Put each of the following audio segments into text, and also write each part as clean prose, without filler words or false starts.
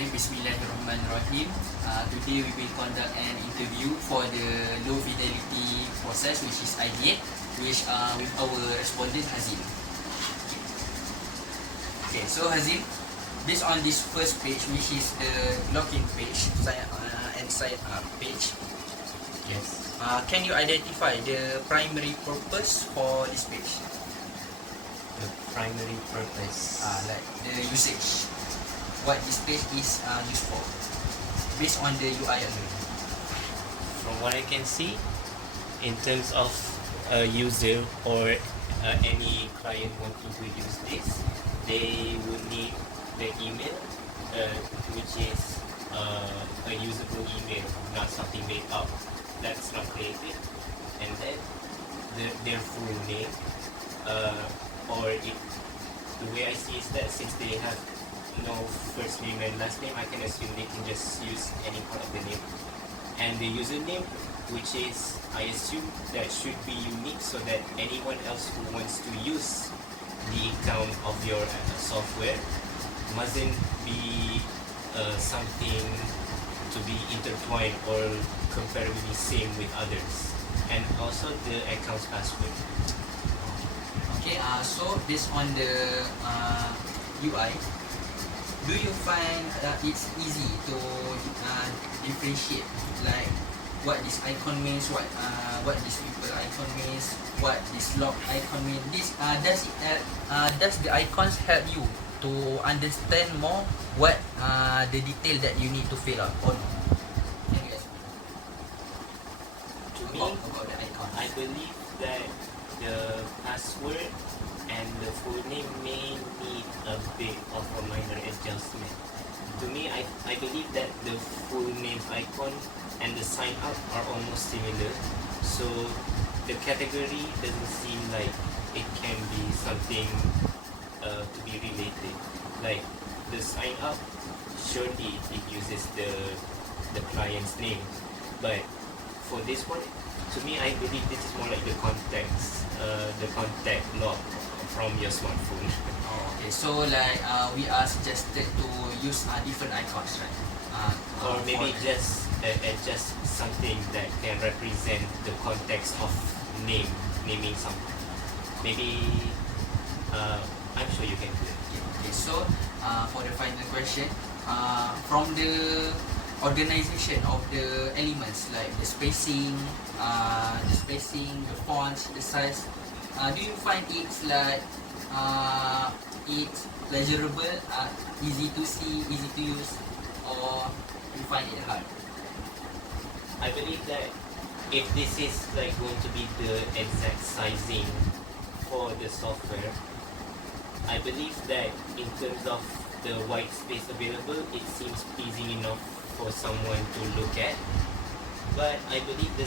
Okay, Bismillahirrahmanirrahim. Today we will conduct an interview for the low fidelity process, which is Ideate, which with our respondent Hazim. Okay, so Hazim, based on this first page, which is the login page and sign up page. Yes. Can you identify the primary purpose for this page? The primary purpose. Like the usage. What this page is used for, based on the UI alone. From what I can see, in terms of a user or any client wanting to use this, they will need the email, which is a usable email, not something made up that's not created, and then their full name, the way I see is that since they have no first name and last name, I can assume they can just use any part of the name, and the username, which is, I assume, that should be unique so that anyone else who wants to use the account of your software mustn't be something to be intertwined or comparably same with others, and also the account's password. Okay, so based on the UI, do you find it's easy to differentiate, like what this icon means, what this people icon means, what this log icon means? Does the icons help you to understand more what the detail that you need to fill out or no? Can you explain? To me, about the icon, I believe that the password and the full name may need a bit of a minor adjustment. To me, I believe that the full name icon and the sign up are almost similar, so the category doesn't seem like it can be something to be related. Like the sign up, surely it uses the client's name, but for this one, to me, I believe this is more like the contact log from your smartphone. Oh, okay. So like we are suggested to use different icons, right? Or maybe just something that can represent the context of naming something. Maybe I'm sure you can do it. Okay. So for the final question, from the organization of the elements, like the spacing, the fonts, the size, do you find it's like it's pleasurable, easy to see, easy to use, or you find it hard? I believe that if this is like going to be the exact sizing for the software, I believe that in terms of the white space available, it seems pleasing enough for someone to look at. But I believe the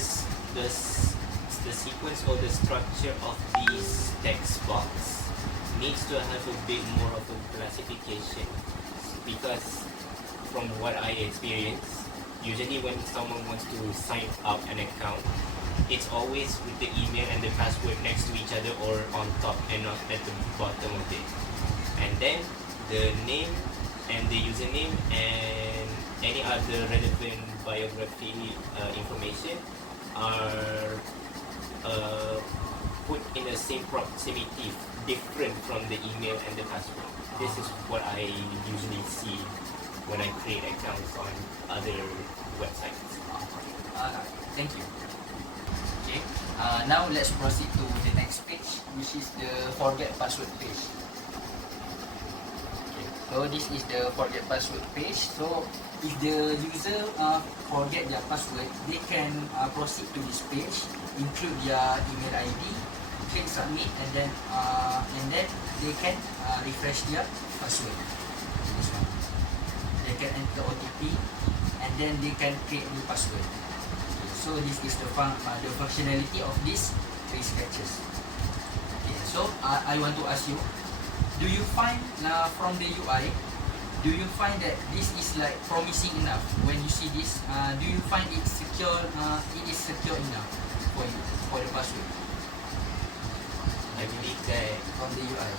sequence or the structure of these text box needs to have a bit more of a classification, because from what I experience, usually when someone wants to sign up an account, it's always with the email and the password next to each other or on top and not at the bottom of it. And then the name and the username and any other relevant biography information are put in the same proximity, different from the email and the password. This is what I usually see when I create accounts on other websites. Thank you. Okay. Now let's proceed to the next page, which is the forget password page. Okay. So this is the forget password page. So if the user forget their password, they can proceed to this page, include their email ID, click submit, and then they can refresh their password. This one. They can enter OTP, and then they can create new password. Okay, so this is the functionality of these three sketches. Okay, so I want to ask you, do you find from the UI, do you find that this is like promising enough when you see this? Do you find it secure? It is secure enough for you, for the password? I believe that From the UI.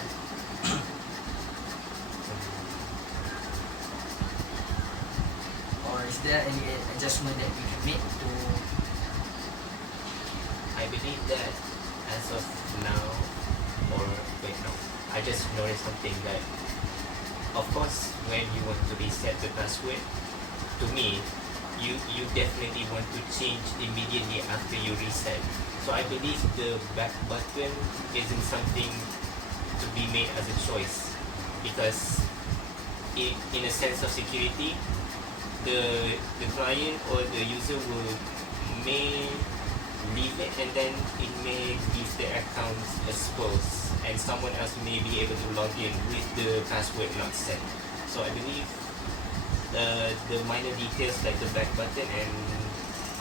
is there any adjustment that we can make to? I believe that as of now, or wait no, I just noticed something that, of course, when you want to reset the password, to me, you definitely want to change immediately after you reset. So I believe the back button isn't something to be made as a choice, because in a sense of security, the client or the user may leave it, and then it may leave their accounts exposed, and someone else may be able to log in with the password not set. So I believe the minor details like the back button, and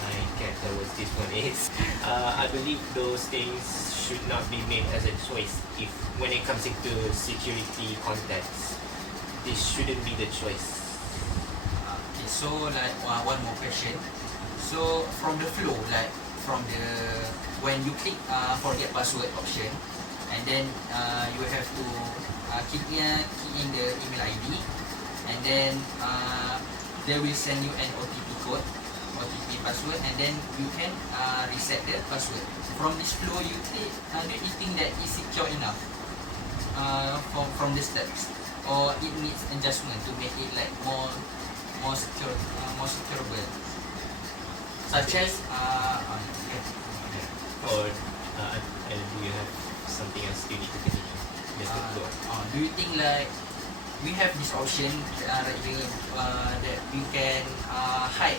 I can't tell what this one is. I believe those things should not be made as a choice. If when it comes into security context, this shouldn't be the choice. Okay, so like one more question. So from the flow, like from the when you click forget password option, and then you have to key in the email ID, and then they will send you an OTP code, OTP password, and then you can reset the password. From this flow, do you think that is secure enough from the steps, or it needs adjustment to make it like more secure, more secureable, such as Or do you have something else you need to continue? Just go on. do you think like we have this option right here that we can hide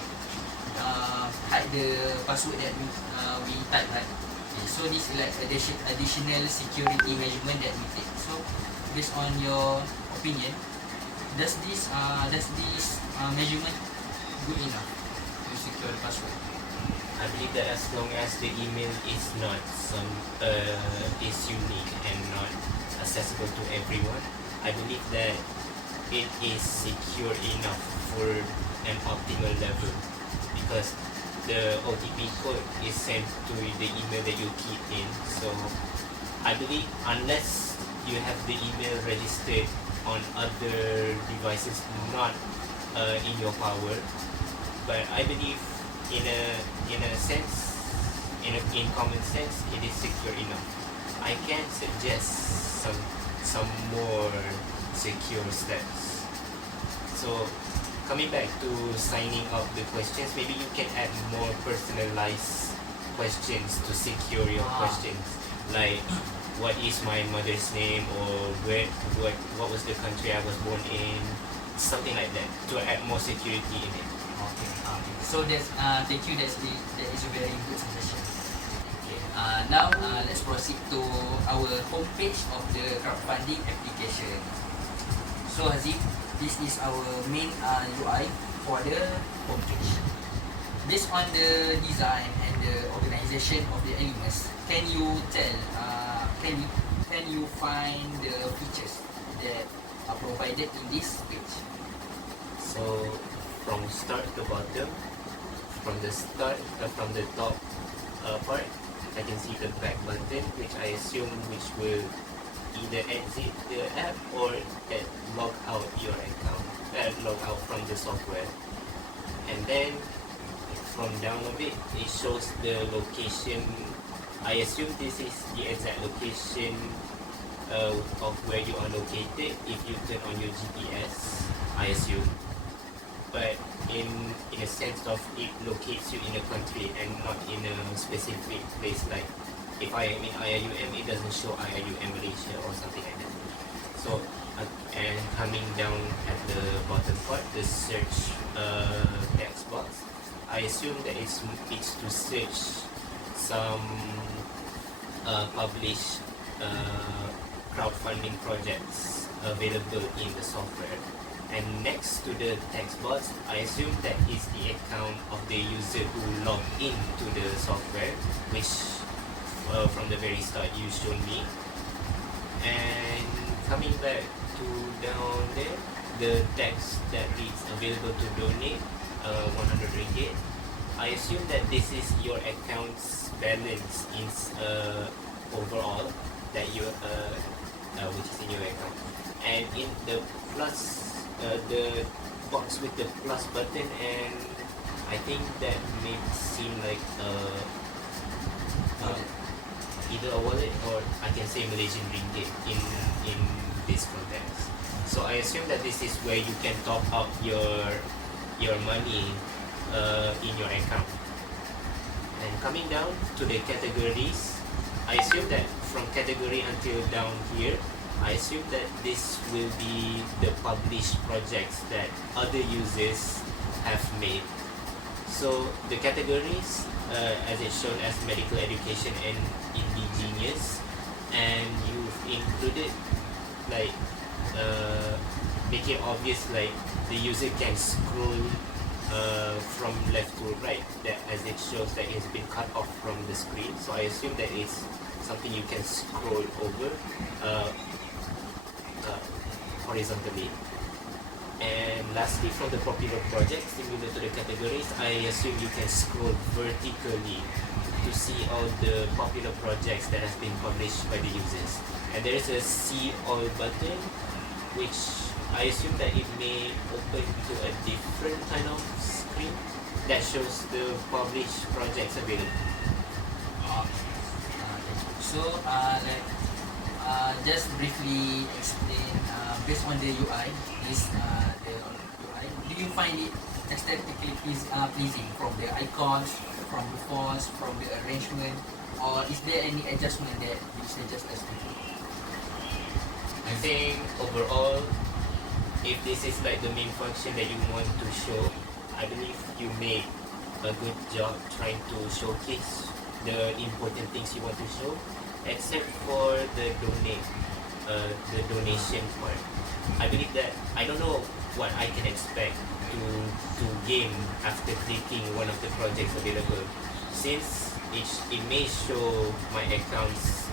the password that we type, right? Okay, so this is like additional security measurement that we take. So based on your opinion, does this measurement good enough to secure the password? I believe that as long as the email is not is unique and not accessible to everyone, I believe that it is secure enough for an optimal level, because the OTP code is sent to the email that you keep in. So I believe unless you have the email registered on other devices not in your power, but I believe in common sense, it is secure enough. I can suggest some more secure steps. So coming back to signing up the questions, maybe you can add more personalized questions to secure your questions, like what is my mother's name, or what was the country I was born in, something like that, to add more security in it. Okay. So that's thank you. That is a very good suggestion. Okay. Now let's proceed to our homepage of the crowdfunding application. So Hazim, this is our main UI for the homepage. Based on the design and the organization of the elements, can you tell? Can you find the features that are provided in this page? So from start to bottom, from the top part, I can see the back button, which I assume will either exit the app or log out your account, log out from the software. And then from down a bit, it shows the location. I assume this is the exact location of where you are located if you turn on your GPS, I assume. But in a sense of it locates you in a country and not in a specific place. Like if I am in IIUM, it doesn't show IIUM Malaysia or something like that. So and coming down at the bottom part, the search text box, I assume that it's to search some published crowdfunding projects available in the software. And next to the text box, I assume that is the account of the user who logged into the software, which from the very start you showed me. And coming back to down there, the text that reads available to donate 100 ringgit. I assume that this is your account's balance in overall that you which is in your account, and in the plus the box with the plus button, and I think that may seem like either a wallet or I can say Malaysian ringgit in this context. So I assume that this is where you can top up your money in your account. And coming down to the categories, I assume that from category until down here, I assume that this will be the published projects that other users have made. So the categories, as it's shown as medical education and indigenous, and you've included like make it obvious, like the user can scroll from left to right, that as it shows that it's been cut off from the screen. So I assume that it's something you can scroll over horizontally. And lastly, from the popular projects, similar to the categories, I assume you can scroll vertically to see all the popular projects that have been published by the users. And there is a see all button, which I assume that it may open to a different kind of screen that shows the published projects available. So just briefly explain based on the UI, this the UI. Do you find it aesthetically pleasing from the icons, from the fonts, from the arrangement, or is there any adjustment that you suggest us to do? I think overall, if this is like the main function that you want to show, I believe you made a good job trying to showcase the important things you want to show, except for the donation part. I believe that I don't know what I can expect to gain after clicking one of the projects available, since it may show my account's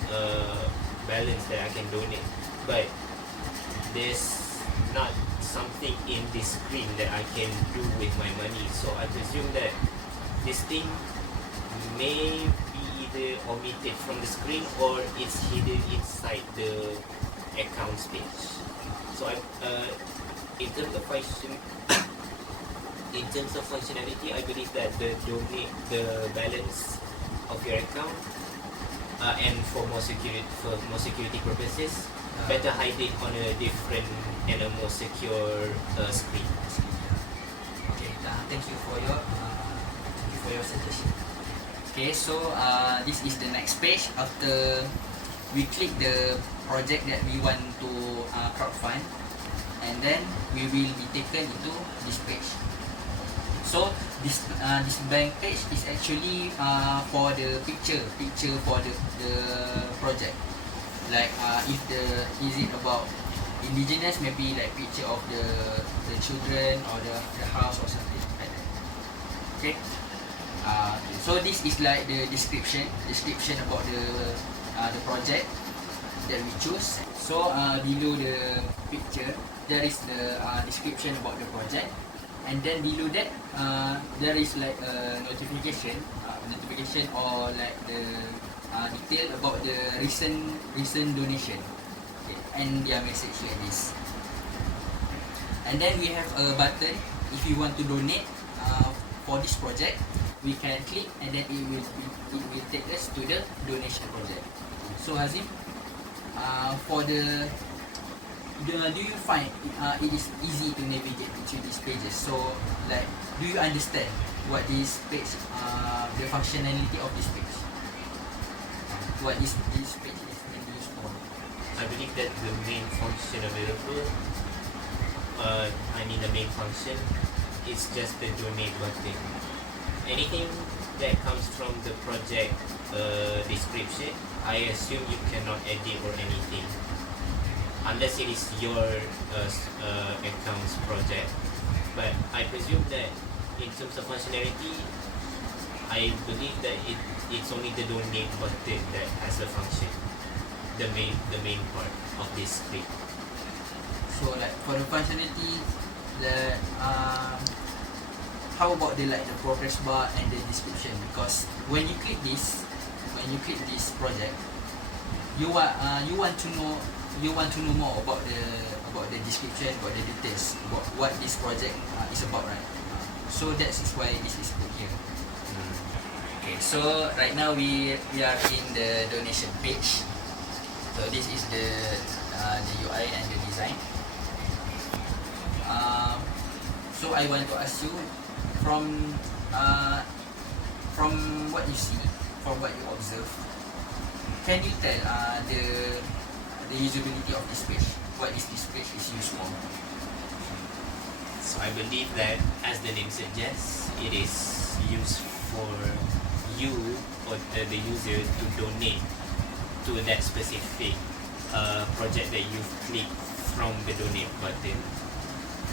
balance that I can donate, but there's not something in this screen that I can do with my money. So I presume that this thing may be either omitted from the screen or it's hidden inside the accounts page. So in terms of functionality, I believe that the balance of your account and for more security purposes, better hide it on a different and a more secure screen. Okay, thank you for your suggestion. Okay, so this is the next page after we click the project that we want to crowdfund, and then we will be taken into this page. So this blank page is actually for the picture for the project. Like if is it about indigenous, maybe like picture of the children or the house or something like that. Okay. So this is like the description about the project that we choose. So below the picture there is the description about the project, and then below that there is like a notification or like the detail about the recent donation, okay, and their message like this. And then we have a button if you want to donate for this project. We can click and then it will take us to the donation project. So Hazim, for do you find it is easy to navigate between these pages? So like, do you understand what this page, the functionality of this page? What is this page is mainly used for? I believe that the main function available, the main function is just the donate button. Anything that comes from the project description, I assume you cannot edit or anything unless it is your account's project. But I presume that in terms of functionality, I believe that it's only the donate button that has a function, the main part of this script. So like for the functionality, the how about the progress bar and the description? Because when you click this project, you want to know more about about the description, about the details, about what this project is about, right? So that is why this is put here. Okay, so right now we are in the donation page. So this is the UI and the design. So I want to ask you from what you see, from what you observe, can you tell the usability of this page? What is this page is used for? So I believe that, as the name suggests, it is used for you or the user to donate to that specific project that you've clicked from the donate button.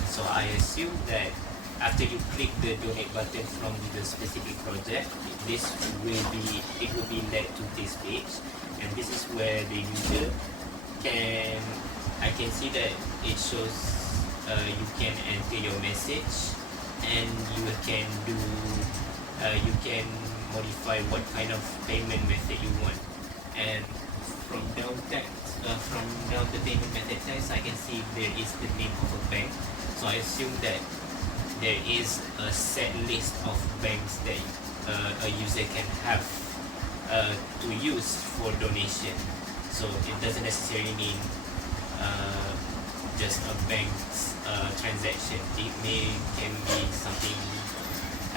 So I assume that after you click the donate button from the specific project, it will be led to this page, and this is where the user I can see that it shows you can enter your message, and you can modify what kind of payment method you want. And from down the payment method text, I can see there is the name of a bank. So I assume that there is a set list of banks that a user can have to use for donation. So it doesn't necessarily mean just a bank's transaction. It can be something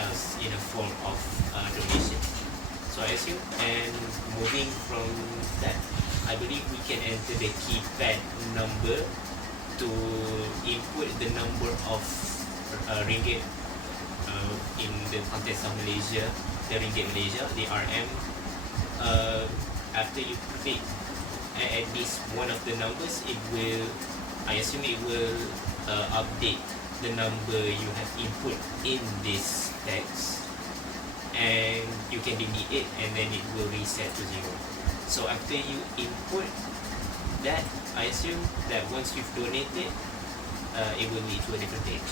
else in a form of donation. So I assume, and moving from that, I believe we can enter the keypad number to input the number of ringgit in the context of Malaysia, the ringgit Malaysia, the RM. After you click at least one of the numbers, I assume it will update the number you have input in this text, and you can delete it, and then it will reset to 0. So after you input that, I assume that once you've donated, it will lead to a different page.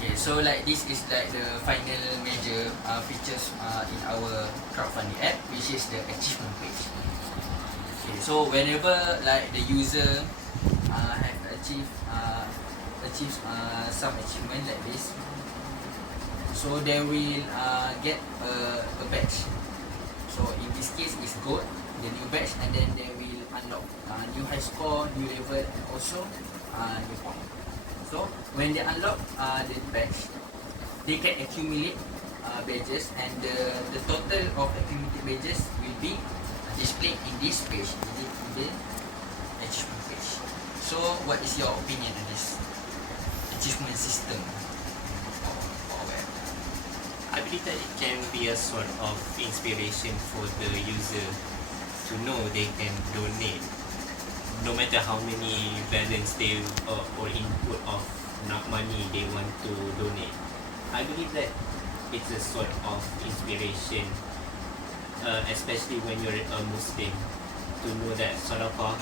Okay, so like this is like the final major features in our crowdfunding app, which is the achievement page. Okay, so whenever like the user have achieved some achievement like this, so they will get a badge. So in this case is gold, the new badge, and then they will unlock new high score, new level, and also new point. So when they unlock the badge, they can accumulate badges, and the total of accumulated badges will be displayed in this page, in the achievement page. So what is your opinion on this achievement system? I believe that it can be a sort of inspiration for the user to know they can donate, no matter how many balance they or input of not money they want to donate. I believe that it's a sort of inspiration, especially when you're a Muslim, to know that sadaqah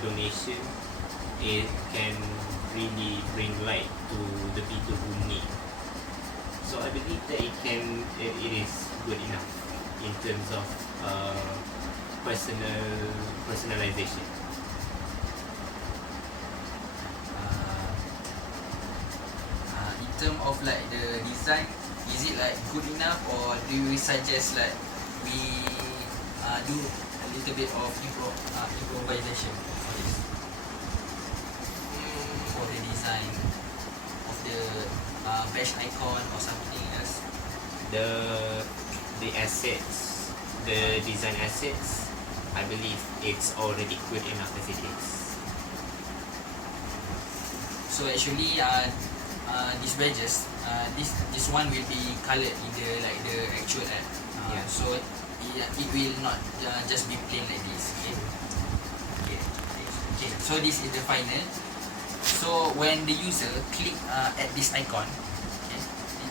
donation, it can really bring light to the people who need. So I believe that it is good enough in terms of personalization. In terms of like the design, is it like good enough, or do you suggest like we do a little bit of improvisation for this, for the design of the badge icon or something else? The assets, the design assets, I believe it's already good enough as it is. So actually, these badges, this one will be colored in the actual app. Yeah. So it will not just be plain like this. Okay. So this is the final. So when the user click at this icon, okay,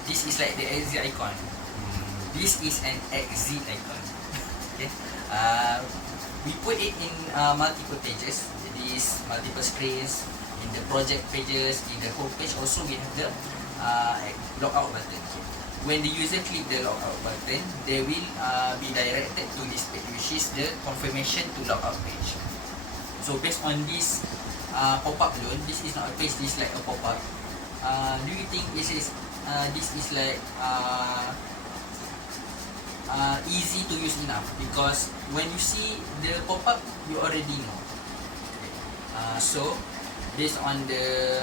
this is like the exit icon. This is an exit icon. Okay. We put it in multiple pages. These multiple screens, in the project pages, in the home page. Also, we have the logout button. When the user click the logout button, they will be directed to this page, which is the confirmation to logout page. So based on this pop-up loan, this is not a page, this is like a pop-up. Do you think this is like easy to use enough? Because when you see the pop-up, you already know. So based on the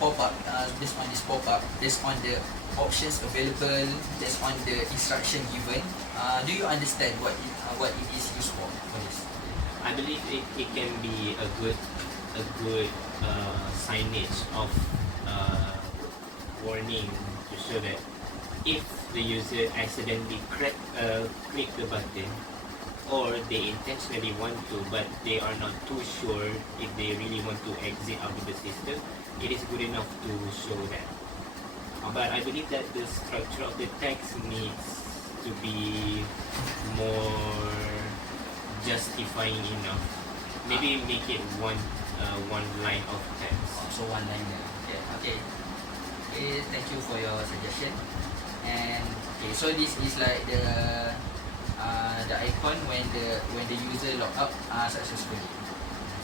pop-up, based on this pop-up, based on the options available, based on the instruction given, do you understand what it is used for this? I believe it can be a good signage of warning to show that if the user accidentally click the button, or they intentionally want to but they are not too sure if they really want to exit out of the system, it is good enough to show that. But I believe that the structure of the text needs to be more justifying enough. Maybe make it one line of text. So one liner. Okay. Thank you for your suggestion. And okay, so this is like the icon when the user log out successfully.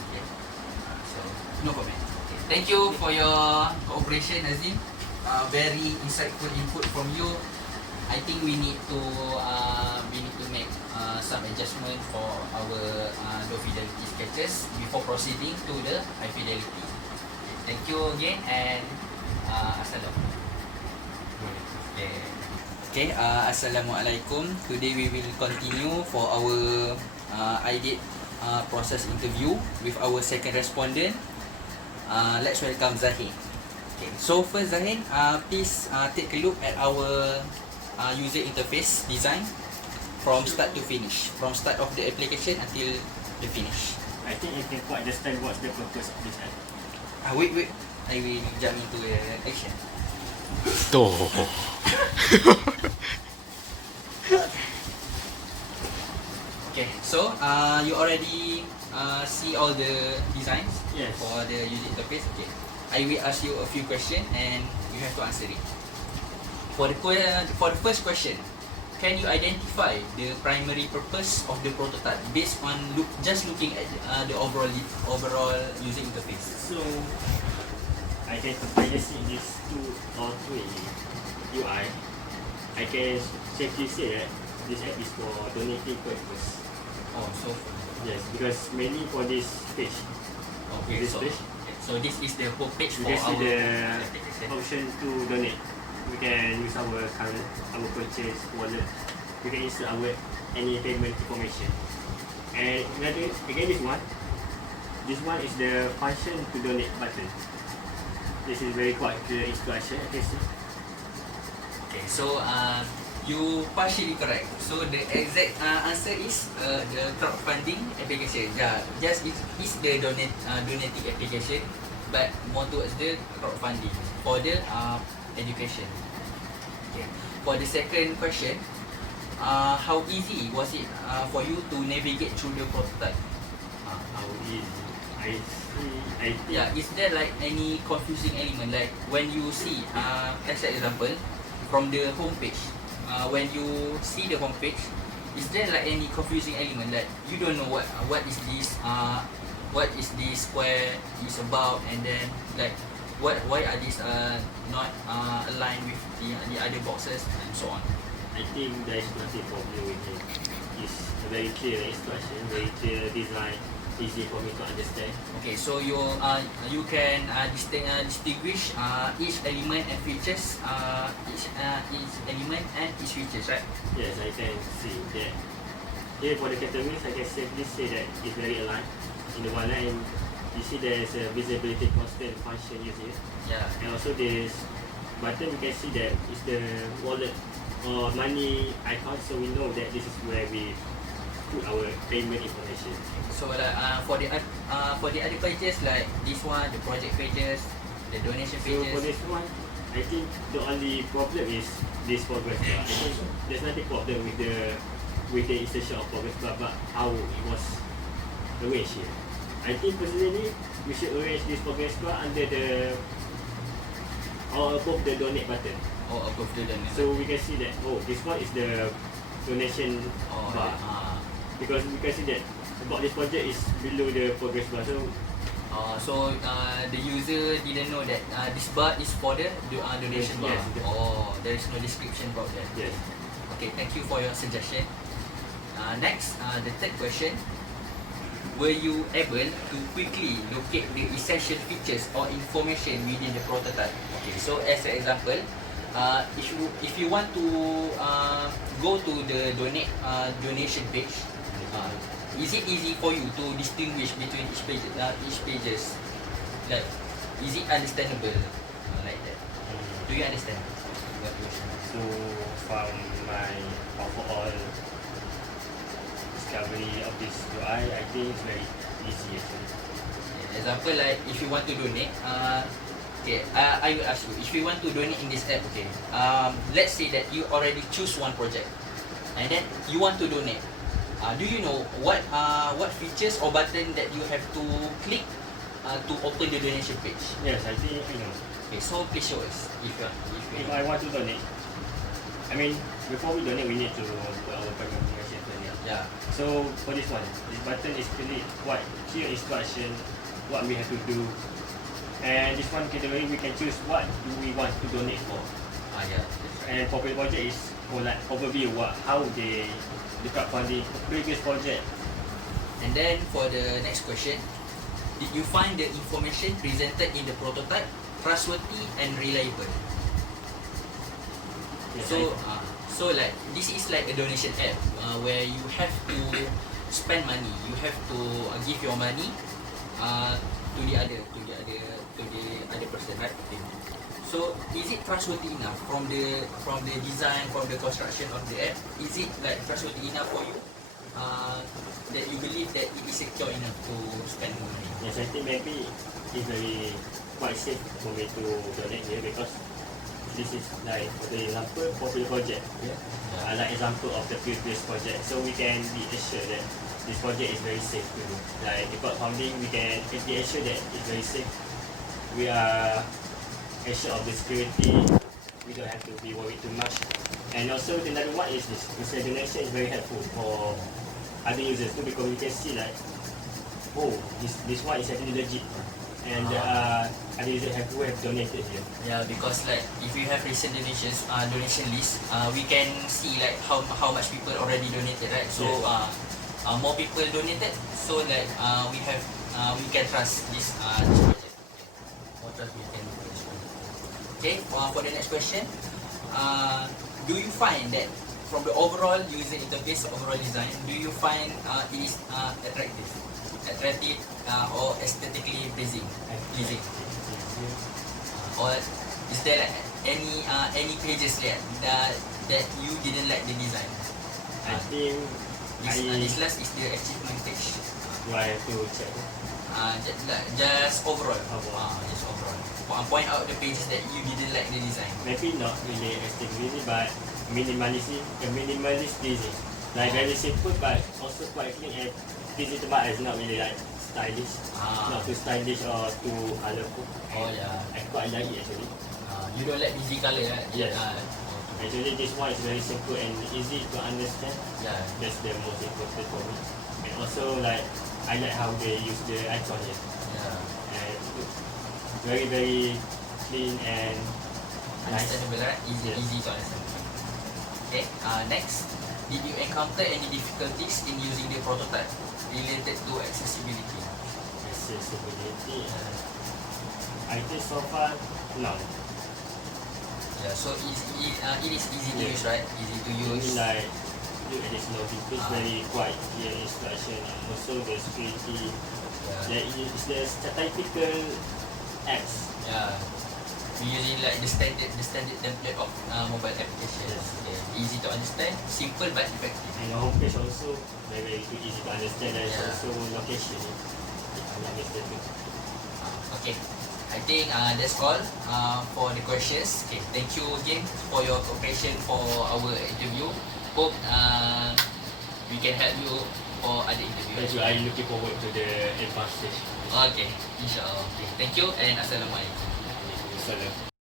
Okay. So no comment. Okay. Thank you for your cooperation, Azim. Very insightful input from you. I think we need to make some adjustment for our low fidelity sketches before proceeding to the high fidelity. Okay. Thank you again, and assalamualaikum. Okay, assalamualaikum. Today we will continue for our Ideate process interview with our second respondent. Let's welcome Zahid. Okay, so first Zahid, please take a look at our user interface design from start to finish, from start of the application until the finish. I think you can quite understand what's the purpose of this app. Wait, I will jump into the action. Okay, so you already see all the designs. Yes. For the user interface. Okay, I will ask you a few questions and you have to answer it. For the first question, can you identify the primary purpose of the prototype based on just looking at the overall user interface? So I can see these 2 or 3 UI. I can safely say that this app is for donating purpose. Oh, so Yes, because mainly for this page. okay, This page, so this is the whole page you for can see our the application. option to donate. We can use our current, our purchase wallet. We can insert our any payment information. And another, again this one is the function to donate button. This is very quite clear instruction. I can see. Okay, so you partially correct. So the exact answer is the crowdfunding application. Yeah, just it's the donating application, but more towards the crowdfunding for the education. Okay. For the second question, how easy was it for you to navigate through the prototype? How easy? I think Yeah, is there like any confusing element, like when you see, as an example, from the homepage, when you see the homepage, is there like any confusing element, like you don't know what is this square is about, and then like why are these not aligned with the other boxes and so on? I think there is nothing problem with it. It's a very clear instruction, very clear design, easy for me to understand. Okay, so you can distinguish each element and features, each element and its features, right? Yes, I can see that. Here for the categories, I can safely say that it's very aligned. In the one line, you see there is a visibility constant function used here. Yeah. And also this button, you can see that it's the wallet or money icon, so we know that this is where we put our payment information. So for the other pages, like this one, the project pages, the donation So for pages. this one, I think the only problem is this progress bar. I think there's nothing problem with the insertion of progress bar, but how it was arranged here. I think personally, we should arrange this progress bar under the or above the donate button. Or above the donation. So we can see that, oh, this one is the donation bar. Because we can see that about this project is below the progress bar. So The user didn't know that this bar is for the donation bar. Yes, yes. There is no description about that. Yes. Okay, thank you for your suggestion. Next, the third question. Were you able to quickly locate the essential features or information within the prototype? Okay, so as an example, if you want to go to the donation page, is it easy for you to distinguish between each pages? Like, is it understandable like that? Do you understand what you're saying? So from my overall discovery of this UI, I think it's very easy actually. Example, like if you want to donate, I will ask you, if you want to donate in this app, okay, let's say that you already choose one project and then you want to donate. Do you know what features or button that you have to click to open the donation page? Yes, I think I know. Okay, so please show us if you If know. I want to donate, I mean, before we donate, we need to put our confirmation first. Yeah. So for this one, this button is really quite clear instruction, what we have to do. And this one category, we can choose what do we want to donate for. Yeah. And for project is for like overview how they crowdfunding previous project. And then for the next question, did you find the information presented in the prototype trustworthy and reliable? Yes, So like this is like a donation app where you have to spend money, you have to give your money to the other person, right? Okay. So is it trustworthy enough from the design, from the construction of the app? Is it like trustworthy enough for you that you believe that it is secure enough to spend money? Yes, I think maybe it's very quite safe for me to donate here because this is like for the example popular project. Like example of the previous project, so we can be assured that this project is very safe to do. Like the crowdfunding, we can be assured that it's very safe. We are assured of the security. We don't have to be worried too much. And also another one is this donation is very helpful for other users too because we can see like, oh, this one is actually legit. And other users who have donated here. Yeah, because like if you have recent donation list, we can see like how much people already donated, right? So more people donated, so like we can trust this project. More trust we can do this one. Okay, for the next question, do you find that from the overall user interface, overall design, do you find it is attractive or aesthetically pleasing? Or is there like any pages there that you didn't like the design? I think This last is the achievement page. I have to check. Just overall. Overall. Just overall. Point out the pages that you didn't like the design. Maybe not really aesthetically, but minimalist design. Like very simple, but also quite clean and pleasing to buy. It's not really like stylish, not too stylish or too colorful. Oh yeah. I quite like it actually. You don't like busy color, right? Yes. Actually, this one is very simple and easy to understand. Yeah. That's the most important for me. And also, like I like how they use the icon here. Yeah. And very very clean and nice. Understandable, right? Yes. Easy to understand. Okay. Next, did you encounter any difficulties in using the prototype related to accessibility? Accessibility. I think so far no. Yeah. So it is easy to use, right? Easy to Only use. like look at this loading page, very quite clear instruction and also the security. Yeah. It's the typical apps. Yeah. We using like the standard template of mobile applications. Yes. Okay. Easy to understand, simple but effective. And the homepage also very easy to understand. There's Yeah. also location. If I'm not mistaken. Okay. I think that's all for the questions. Okay, thank you again for your cooperation for our interview. Hope we can help you for other interviews. Thank you. I'm looking forward to the advanced stage. Okay, insyaAllah. Okay, thank you and Assalamualaikum. Salam.